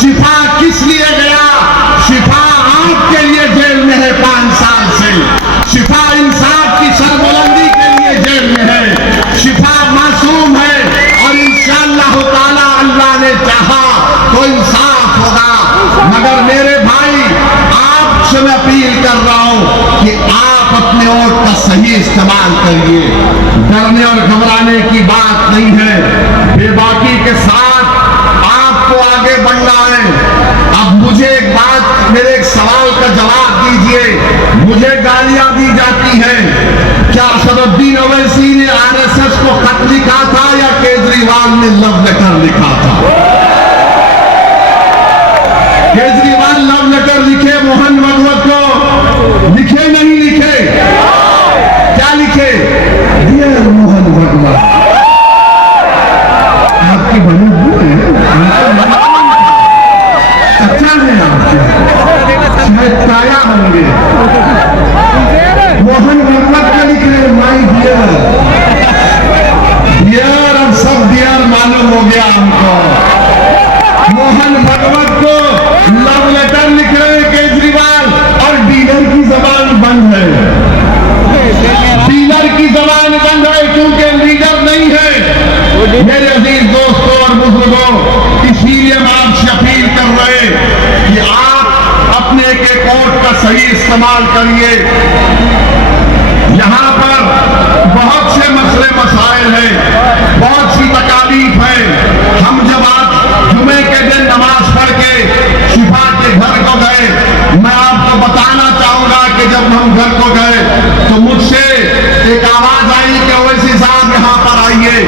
शिफा किस लिए गया? शिफा आपके लिए जेल में है 5 साल से। शिफा इंसाफ की सरबुलंदी के लिए जेल में है। शिफा मासूम है और इंशाअल्लाह ताला अल्लाह ने चाहा तो इंसाफ होगा। मगर मेरे भाई, आपसे मैं अपील कर रहा हूं कि आप अपने वोट का सही इस्तेमाल करिए। डरने और घबराने की बात नहीं है। बेबाकी के साथ आपको आगे बढ़ना है। अब मुझे एक बात, मेरे एक सवाल का जवाब दीजिए। मुझे गालियां दी जाती हैं, क्या असदुद्दीन ओवैसी ने आरएसएस को खत लिखा था या केजरीवाल ने लव लेटर लिखा था? केजरीवाल लव लेटर लिखे मोहन भागवत को? लिखे नहीं लिखे? क्या लिखे? डियर मोहन भागवत, आपकी बनी हुई है, अच्छा है आपके, शायद ताया होंगे। मोहन भागवत का लिख रहे माई डियर। डियर, अब सब डियर मालूम हो गया हमको। मोहन भागवत को लव लेटर लिख रहे केजरीवाल, और डीलर की जबान बंद है। डीलर की जबान बंद है क्योंकि लीडर नहीं है। मेरे अजीज दोस्तों और बुजुर्गों, इसीलिए हम आपसे अपील कर रहे कि आप अपने एक वोट का सही इस्तेमाल करिए। यहां पर बहुत से मसले मसाइल हैं, बहुत सी तकालीफ है। हम जब आज जुमे के दिन नमाज पढ़ के शिफा के घर को गए, मैं आपको बताना चाहूंगा कि जब हम घर को गए तो मुझसे एक आवाज आई कि ओवैसी साहब यहां पर आइए।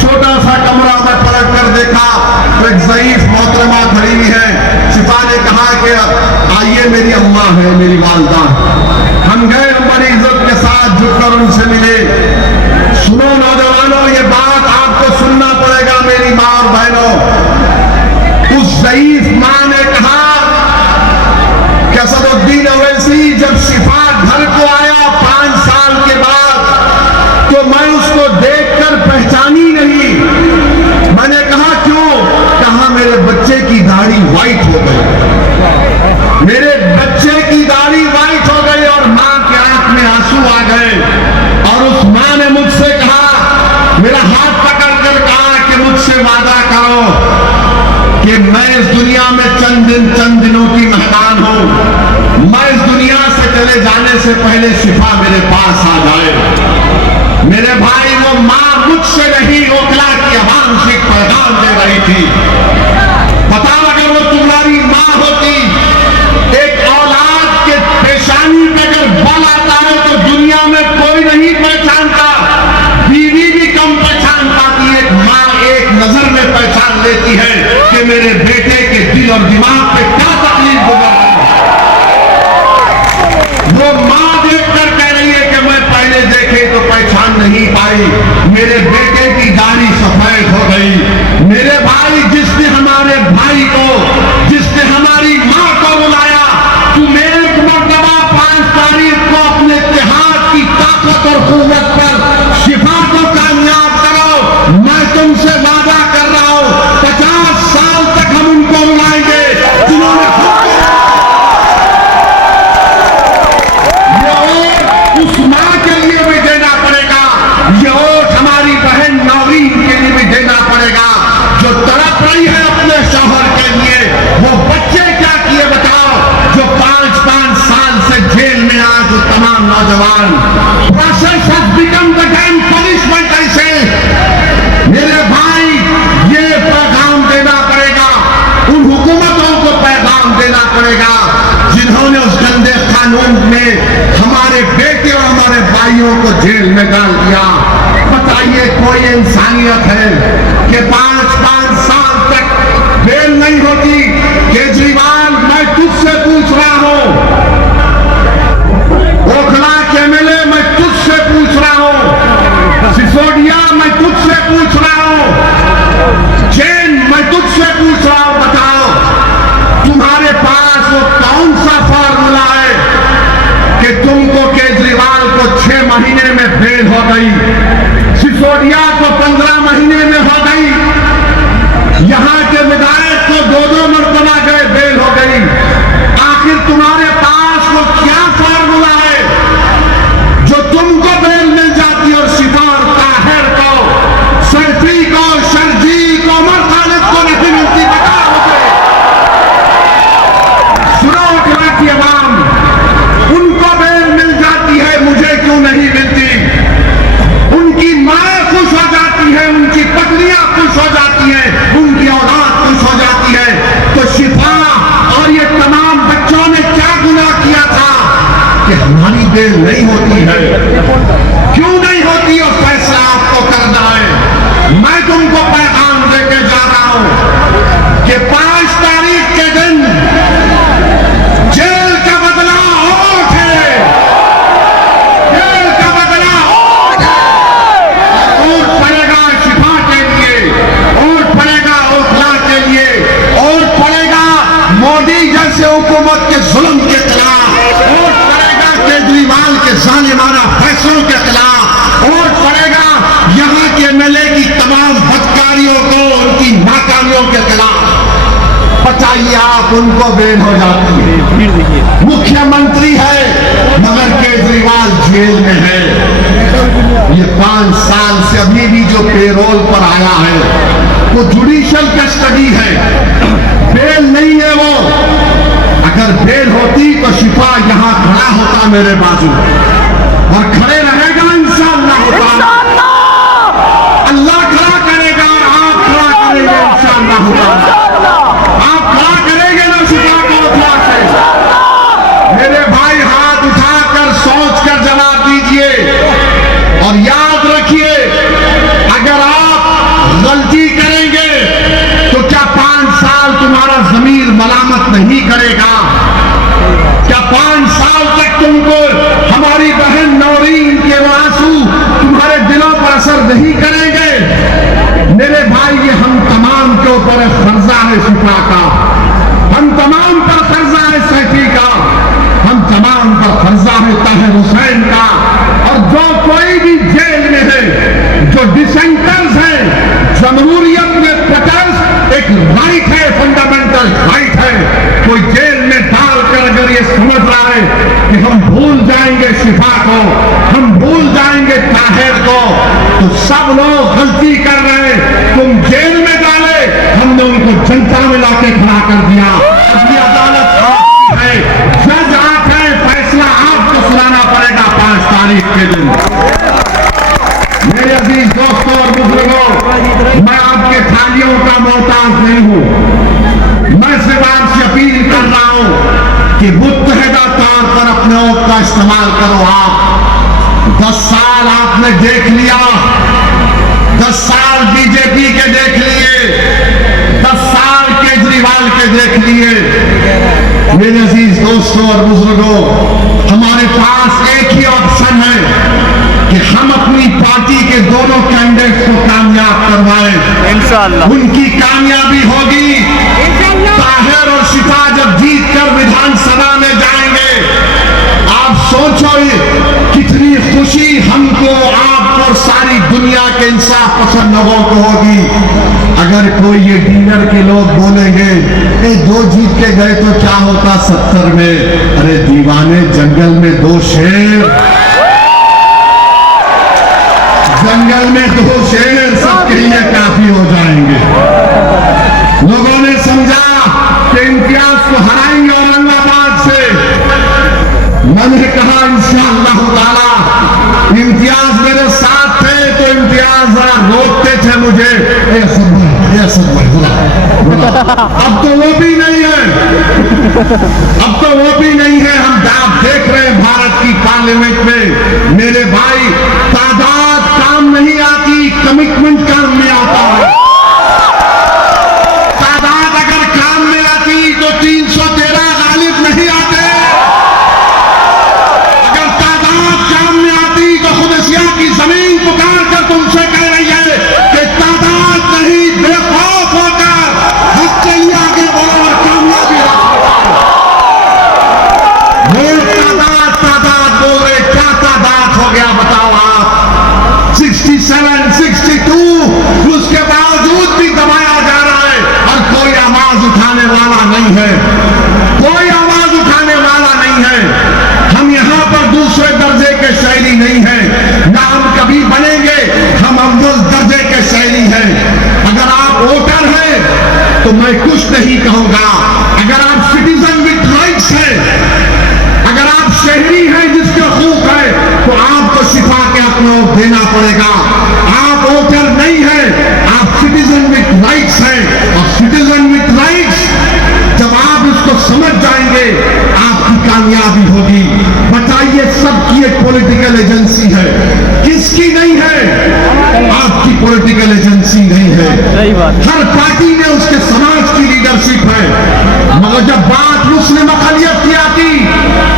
छोटा सा कमरा में पलट कर देखा तो एक ज़ईफ मोहतरमा खड़ी हुई है। शिफा ने कहा कि आइए, मेरी अम्मा है, मेरी वालदा। हम गए, बड़ी इज्जत के साथ झुककर उनसे मिले। सुनो नौजवानों, ये बात आपको सुनना पड़ेगा मेरी माँ और बहनों। उस ज़ईफ माँ ने कहा कि असदुद्दीन ओवैसी जब शिफा घर को आया 5 साल के बाद, तो मैं उसको देखकर पहचानी नहीं। मैंने कहा क्यों? कहा मेरे बच्चे की दाढ़ी व्हाइट हो गई। मेरे बच्चे की दाढ़ी व्हाइट हो गई और मां के आंख में आंसू आ गए। और उस मां ने मुझसे कहा, मेरा हाथ पकड़ कर कहा कि मुझसे वादा करो कि मैं इस दुनिया में चंद दिनों की मेहमान हूं। मैं इस दुनिया से चले जाने से पहले शिफा मेरे पास आ जाए। मेरे भाई, वो मां मुझसे नहीं, ओखला की आवाम से पैगाम दे रही थी। पता, अगर वो तुम्हारी मां होती, एक औलाद के पेशानी पे अगर बल आता है तो दुनिया में कोई नहीं पहचानता। बीवी भी कम पहचान पाती। एक मां एक नजर में पहचान लेती है कि मेरे बेटे के दिल और दिमाग पे क्या तकलीफ गुजर रही है। वो मां देखकर कह रही है कि मैं पहले देखे तो पहचान नहीं पाई, मेरे बेटे की दाढ़ी सफेद हो गई। मेरे भाई, जिसने हमारे भाई को, जिसने हमारी मां को बुलाया, तुम एक मरतबा 5 तारीख को अपने इत्तेहाद की ताकत और कुव्वत पर शिफा को कामयाब करो। मैं तुमसे वादा कर रहा हूं, 50 साल तक हम उनको बुलाएंगे जिन्होंने उस मां के लिए भी देना पड़ेगा। ये वोट हमारी बहन नौरीन के लिए भी देना पड़ेगा, जो तड़प रही है अपने शौहर के लिए। वो बच्चे क्या किए बताओ, जो 5-5 साल से जेल में आज वो तमाम नौजवान। Process has become the grand punishment ऐसे। मेरे भाई, ये पैगाम देना पड़ेगा, उन हुकूमतों को पैगाम देना पड़ेगा जिन्होंने उस गंदे कानून में हमारे बेटे और हमारे भाइयों को जेल में डाल दिया। बताइए, कोई इंसानियत है कि 5-5 साल तक बेल नहीं होती? केजरीवाल, मैं तुझसे पूछ रहा हूं, ओखला के एमएलए, मैं तुझसे पूछ रहा हूं, सिसोदिया, मैं तुझसे पूछ रहा हूं, जैन, मैं तुझसे पूछ रहा हूं, बताओ तुम्हारे पास वो कौन सा फॉर्मूला है कि तुमको केजरीवाल को 6 महीने में बेल हो गई, सिसोदिया को 15 महीने में हो गई, आप उनको बेल हो जाती है। मुख्यमंत्री है मगर केजरीवाल जेल में है। ये 5 साल से अभी भी जो पेरोल पर आया है वो जुडिशियल कस्टडी है, बेल नहीं है वो। अगर बेल होती तो शिफा यहां खड़ा होता मेरे बाजू और खड़े रहेगा इंशाअल्लाह। अल्लाह खड़ा करेगा और आप खड़ा करेंगे इंशाअल्लाह। आप खड़ा करेंगे ना शिफा को उठा से। मेरे भाई हाथ उठाकर सोच कर जवाब दीजिए और याद रखिए, अगर आप गलती करेंगे तो क्या 5 साल तुम्हारा ज़मीर मलामत नहीं करेगा? क्या 5 साल तक तुमको हमारी बहन नौरीन के आंसू तुम्हारे दिलों पर असर नहीं करेंगे? मेरे भाई ये हम तमाम के ऊपर कर्जा है शिफा का, हम तमाम पर कर्जा है सैफी का, हम तमाम पर कर्जा है ताहिर हुसैन का। और जो कोई भी जेल में है, जो डिसेंटर्स है, जमहूरियत में प्रोटेस्ट एक राइट है, फंडामेंटल राइट है। कोई जेल में डालकर अगर ये समझ रहा है कि हम भूल जाएंगे शिफा को, हम भूल जाएंगे ताहिर को, तो सब लोग गलती कर रहे हैं। तुम जेल में डाले, हमने उनको जनता में लाके खड़ा कर दिया। अपनी अदालत आपकी है, जज आप है, फैसला आपको सुनाना पड़ेगा 5 तारीख के दिन। मेरे अजीज दोस्तों और बुजुर्गों, मैं आपके थालियों का मोहताज नहीं हूं। मैं सिर्फ आपसे अपील कर रहा हूं कि मुत्तहिदा तौर पर अपने ओट का इस्तेमाल करो। आप 10 साल आपने देख लिया, 10 साल बीजेपी के देख लिए, 10 साल केजरीवाल के देख लिए। मेरे अजीज दोस्तों और बुजुर्गों, हमारे पास एक ही ऑप्शन है कि हम अपनी पार्टी के दोनों कैंडिडेट्स को कामयाब करवाएं। इंशाअल्लाह उनकी कामयाबी होगी। ताहिर और शिफा जब जीत कर विधानसभा में जाएंगे, आप सोचो कितनी खुशी हमको, आपको और सारी दुनिया के इंसाफ पसंद लोगों को होगी। अगर कोई ये डीलर के लोग बोलेंगे ए 2 जीत के गए तो क्या होता 70 में? अरे दीवाने, जंगल में 2 शेर, जंगल में 2 शेर सबके लिए काफी हो जाएंगे। लोगों ने समझा कि इम्तियाज को हराएंगे औरंगाबाद से। मैंने कहा इंशाअल्लाह ताला, इम्तियाज मेरे साथ थे तो इम्तियाज जरा रोकते थे मुझे, अब तो वो भी नहीं है, अब तो वो भी नहीं है। हम आप देख रहे हैं भारत की पार्लियामेंट में मेरे भाई, तादाद काम नहीं आती, कमिटमेंट काम में आता है। तादाद अगर काम में आती तो 313 गालिब नहीं आते। अगर तादाद काम में आती तो खुदसिया की जमीन पुकार कर तुमसे कह रही है कि तादाद नहीं, बेखौफ होकर हक के लिए आगे बढ़ो और कामयाबी तादाद बोल रहे, क्या तादाद हो गया बताओ आप? 67, 62, उसके बावजूद भी दबाया जा रहा है और कोई आवाज उठाने वाला नहीं है, कोई आवाज उठाने वाला नहीं है। हम यहां पर दूसरे दर्जे के शहरी नहीं है, ना हम कभी बनेंगे। हम अव्वल दर्जे के शहरी हैं। अगर आप वोटर हैं तो मैं कुछ नहीं कहूंगा। अगर आप सिटीजन विद राइट्स हैं, अगर आप शहरी हैं जिसके हकूक है, तो आपको शिफा के अपना देना पड़ेगा। आप वोटर नहीं है, आप सिटीजन विद राइट्स हैं। और सिटीजन विद राइट्स जब आप इसको समझ जाएंगे, आपकी कामयाबी होगी। बताइए, सबकी एक पॉलिटिकल एजेंसी है, किसकी नहीं है? आपकी पॉलिटिकल एजेंसी नहीं है। सही बात। हर पार्टी में उसके समाज की लीडरशिप है, मगर जब बात मुस्लिम अक़लियत की आती,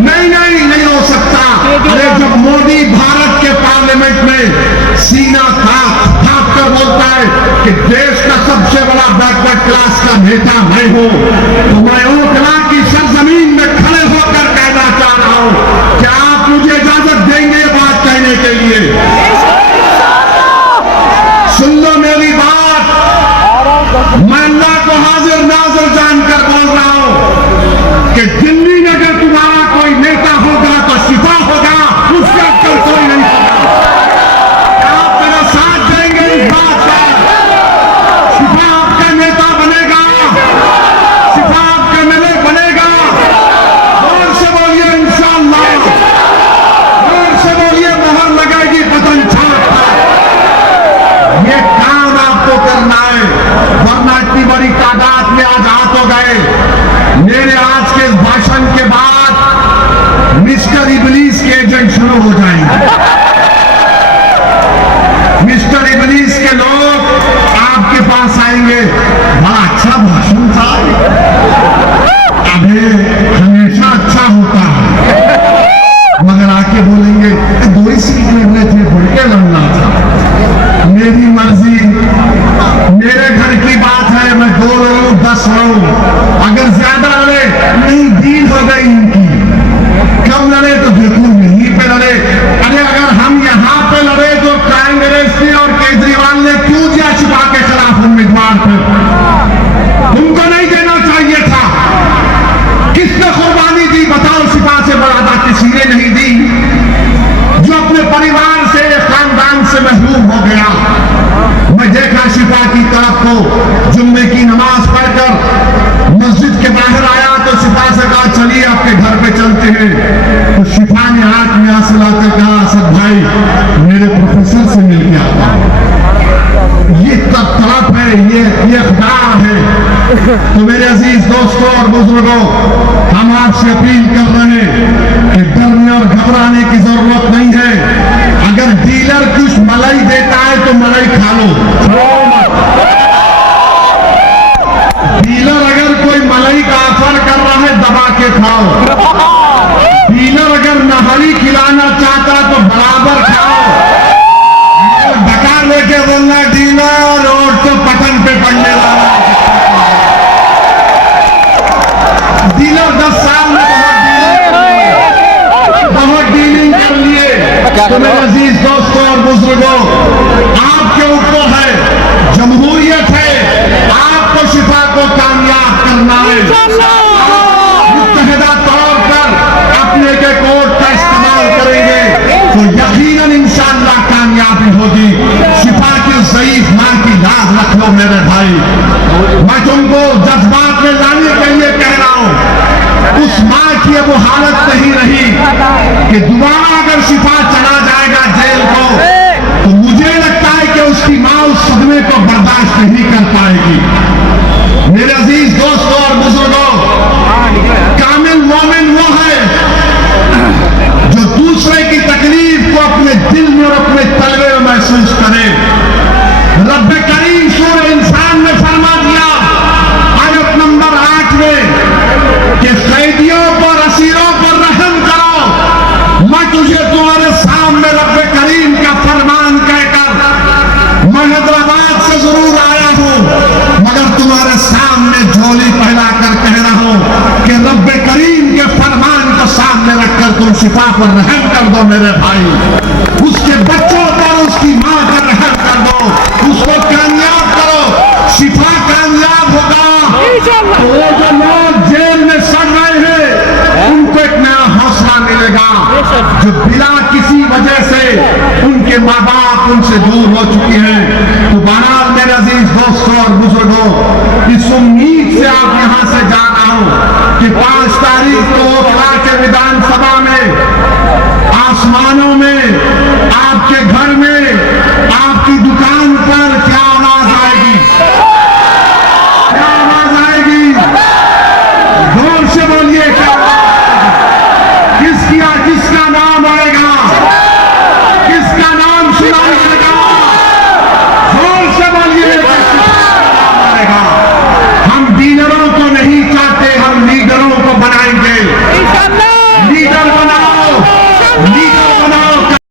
नहीं हो सकता। अरे जब मोदी भारत के पार्लियामेंट में सीना थाप कर बोलता है कि देश का सबसे बड़ा बैकवर्ड क्लास का नेता मैं हूं, तो मैं ओखला की सरजमीन में खड़े होकर कहना चाह रहा हूं कि आप मुझे इजाजत देंगे बात कहने के लिए? सुन लो मेरी बात, मैं अल्लाह को हाजिर नाजिर जानकर बोल रहा कि दिल्ली में अगर तुम्हारा कोई नेता होगा तो शिफा होगा, उससे अक्कर कोई नहीं होगा। आप मेरा साथ देंगे इस बात का? शिफा आपका नेता बनेगा, शिफा आपका मेले बनेगा। और से बोलिए इंशाअल्लाह, और से बोलिए मोहर लगेगी पतन छाप पर। ये काम आपको करना है, वरना इतनी बड़ी तादाद में आज आ तो गए। मेरे आज के इस भाषण के बाद मिस्टर इबलीस के एजेंट शुरू हो जाएंगे। मिस्टर इबलीस के लोग आपके पास आएंगे, बड़ा अच्छा भाषण था, अबे हमेशा अच्छा होता है, मगर आके बोलेंगे 2 ही सीट लड़ने थे, बढ़ के लड़ना था। मेरी मर्जी, मेरे घर की बात है, मैं 2 लड़ूं 10 लड़ूं, अगर ज्यादा लड़े नहीं डील हो गई इनकी, कम लड़े तो बिल्कुल यहीं पे लड़े। अरे अगर हम यहाँ पे लड़े तो कांग्रेस ने और केजरीवाल ने क्यों दिया छिपा के खिलाफ उम्मीदवार पर? उनको नहीं देना चाहिए था। किसने कुर्बानी दी बताओ? छिपा से बड़ा किसी ने नहीं दी। जो अपने परिवार से, खानदान से महरूम हो गया। मैं देखा शिफा की तरफ को, जुम्मे की नमाज पढ़कर मस्जिद के बाहर आया तो शिफा से कहा चलिए आपके घर पे चलते हैं। तो शिफा ने आंख में आंसू लाकर कहा असद भाई मेरे प्रोफेसर से मिल के आता। ये तड़प है, ये खुदा है। तो मेरे अजीज दोस्तों और बुजुर्गों, हम आपसे अपील कर रहे हैं कि डरने और घबराने की जरूरत नहीं है। अगर डीलर कुछ मलाई देता है तो मलाई खा लो। डीलर अगर कोई मलाई का ऑफर कर रहा है दबा के खाओ। डीलर अगर नहरी खिलाना चाहता है तो बराबर खाओ। धक्का लेके बोलना डीलर और तो पतन पे पड़ने वाला। डीलर 10 साल में बहुत डीलिंग कर लिए। तो मेरे अजीज दोस्तों और बुजुर्गों, आपके ऊपर है, जमहूरियत है, आपको शिफा को कामयाब करना है। मुत्तहिदा तौर पर अपने के कोर्ट का इस्तेमाल करेंगे तो यकीनन इंशाअल्लाह कामयाबी होगी। शिफा की ज़ईफ मां की लाज रख लो मेरे भाई। मैं तुमको जज्बात में लाने के लिए कह रहा हूं, उस मां की अब हालत नहीं रही कि दोबारा अगर शिफा चला जाएगा जेल को तो मुझे लगता है कि उसकी मां उस सदमे को बर्दाश्त नहीं कर पाएगी। मेरे अजीज दोस्तों और बुजुर्गों, कामिल मोमिन वो है जो दूसरे की तकलीफ को अपने दिल में और अपने तलवे में महसूस करे। रब्बे करीम सूरह इंसान में फरमा दिया आयत नंबर 8 में कि कैदियों पर, असीरों पर रहम करो। मैं तुझे तुम्हारे सामने रब्बे करीम का फरमान कहकर मैं हैदराबाद से जरूर आया हूं, मगर तुम्हारे सामने झोली फैलाकर कह रहा हूं कि रब्बे करीम के फरमान को सामने रखकर तुम शिफा पर रहम कर दो मेरे भाई। उसके बच्चों पर, उसकी मां पर रहम कर दो, उसको कामयाब करो। शिफा कामयाब होगा तो वो जो लोग जेल में सड़ रहे हैं उनको एक नया हौसला मिलेगा। जो